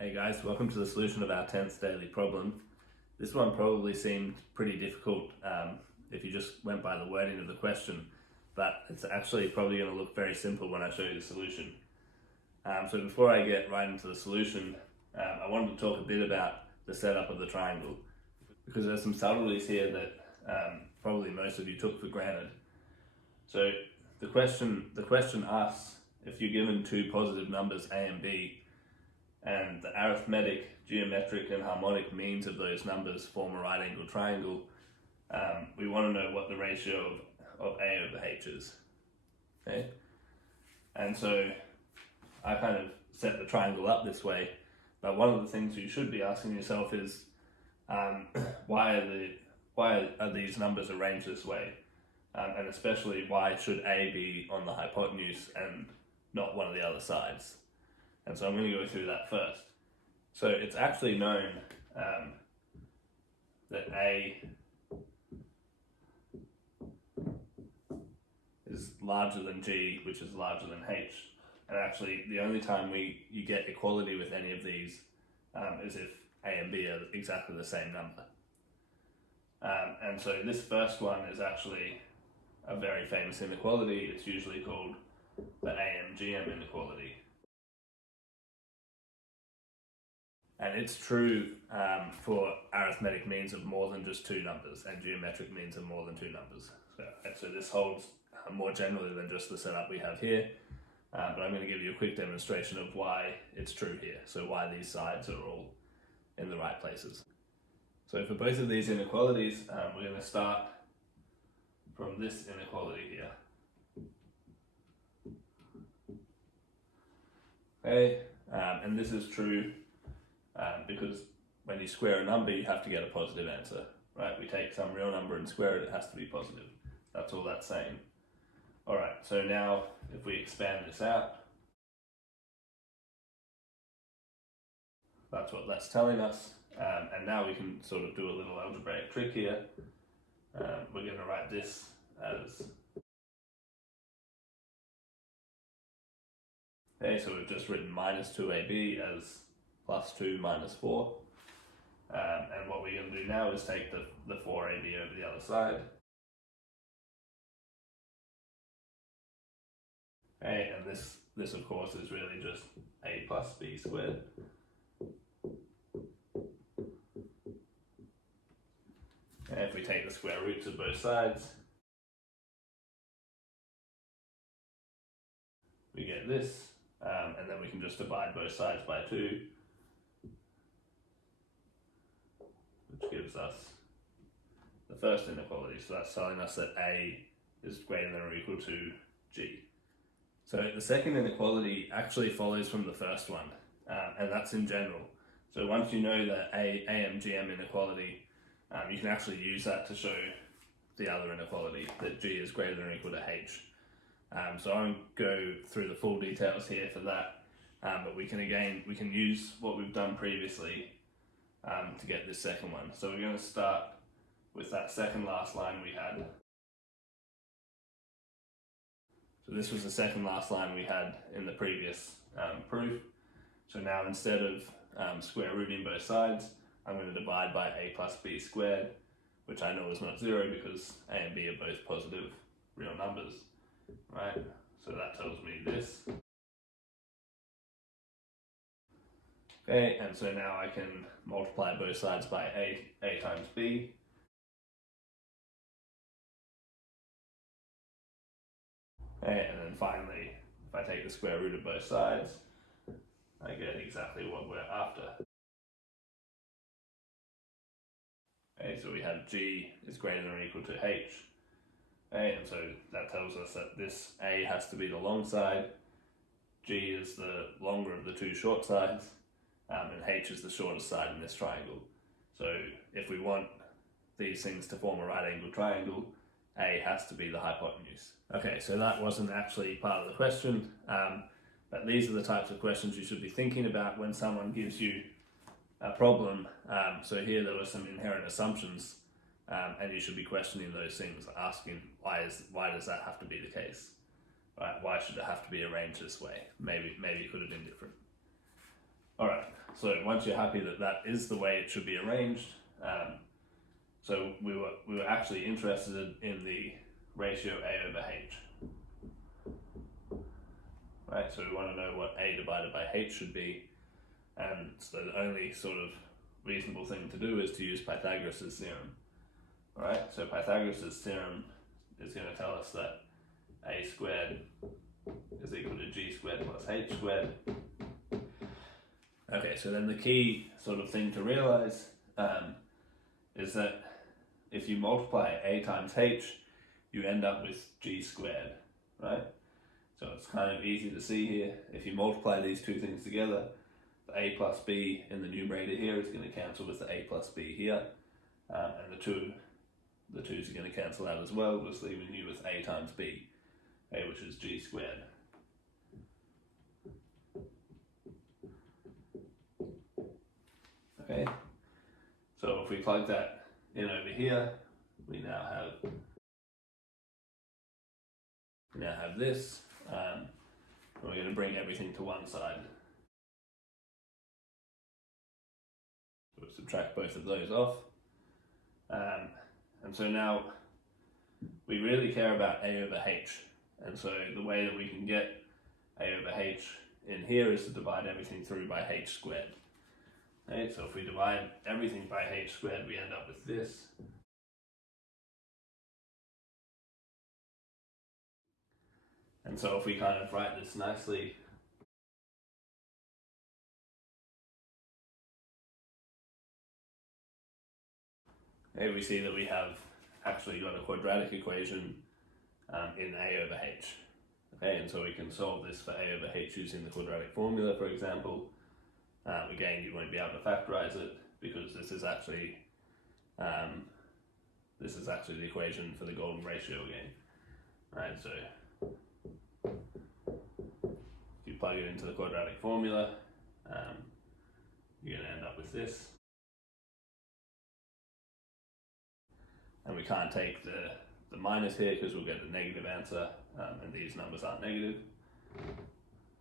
Hey guys, welcome to the solution of our 10th daily problem. This one probably seemed pretty difficult if you just went by the wording of the question, but it's actually probably going to look very simple when I show you the solution. So before I get right into the solution, I wanted to talk a bit about the setup of the triangle, because there's some subtleties here that probably most of you took for granted. So the question asks, if you're given two positive numbers a and b, and the arithmetic, geometric, and harmonic means of those numbers form a right angle triangle, we want to know what the ratio of a over h is. Okay? And so I kind of set the triangle up this way, but one of the things you should be asking yourself is, why are these numbers arranged this way? And especially, why should a be on the hypotenuse and not one of the other sides? And so I'm going to go through that first. So it's actually known that a is larger than g, which is larger than h. And actually, the only time you get equality with any of these is if a and b are exactly the same number. And so this first one is actually a very famous inequality. It's usually called the Mgm Inequality. And it's true for arithmetic means of more than just two numbers, and geometric means of more than two numbers. So this holds more generally than just the setup we have here, but I'm going to give you a quick demonstration of why it's true here, so why these sides are all in the right places. So for both of these inequalities, we're going to start from this inequality here. Okay, and this is true because when you square a number, you have to get a positive answer, right? We take some real number and square it, it has to be positive. That's all that's saying. All right, so now if we expand this out, that's what that's telling us. And now we can sort of do a little algebraic trick here. We're going to write this as, okay, so we've just written minus 2ab as plus 2 minus 4. And what we're going to do now is take the 4ab over the other side. Okay, and this of course is really just a plus b squared. And if we take the square roots of both sides, we get this, and then we can just divide both sides by 2, which gives us the first inequality. So that's telling us that a is greater than or equal to g. So the second inequality actually follows from the first one, and that's in general. So once you know that Mgm inequality, you can actually use that to show the other inequality, that g is greater than or equal to h. So I won't go through the full details here for that, but we can use what we've done previously to get this second one. So we're going to start with that second last line we had. So this was the second last line we had in the previous proof. So now instead of square rooting both sides, I'm going to divide by a plus b squared, which I know is not 0 because a and b are both positive real numbers, right? So that tells me this. Okay, and so now I can multiply both sides by a times b. Okay, and then finally, if I take the square root of both sides, I get exactly what we're after. Okay, so we have g is greater than or equal to h. Okay, and so that tells us that this a has to be the long side, g is the longer of the two short sides, and h is the shortest side in this triangle. So if we want these things to form a right angle triangle, a has to be the hypotenuse. Okay, so that wasn't actually part of the question, but these are the types of questions you should be thinking about when someone gives you a problem. So here there were some inherent assumptions, and you should be questioning those things, asking why does that have to be the case? Right? Why should it have to be arranged this way? Maybe it could have been different. Alright, so once you're happy that that is the way it should be arranged, so we were actually interested in the ratio A over H. Right, so we want to know what A divided by H should be, and so the only sort of reasonable thing to do is to use Pythagoras' theorem. Alright, so Pythagoras' theorem is going to tell us that A squared is equal to G squared plus H squared. Okay, so then the key sort of thing to realize is that if you multiply A times H, you end up with G squared, right? So it's kind of easy to see here. If you multiply these two things together, the A plus B in the numerator here is going to cancel with the A plus B here, and the twos are going to cancel out as well, just leaving you with A times B, A, which is G squared. Okay, so if we plug that in over here, we now have this, and we're going to bring everything to one side. We'll subtract both of those off, and so now we really care about A over H, and so the way that we can get A over H in here is to divide everything through by H squared. Okay, so if we divide everything by H squared, we end up with this. And so if we kind of write this nicely, okay, we see that we have actually got a quadratic equation in A over H. Okay, and so we can solve this for A over H using the quadratic formula, for example. Again, you won't be able to factorize it because this is actually the equation for the golden ratio again. Right, so if you plug it into the quadratic formula, you're going to end up with this. And we can't take the minus here because we'll get a negative answer, and these numbers aren't negative.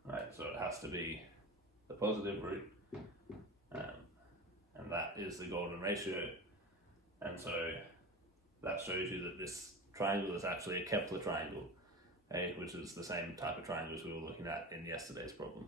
Right, so it has to be the positive root, and that is the golden ratio. And so that shows you that this triangle is actually a Kepler triangle, which is the same type of triangles we were looking at in yesterday's problem.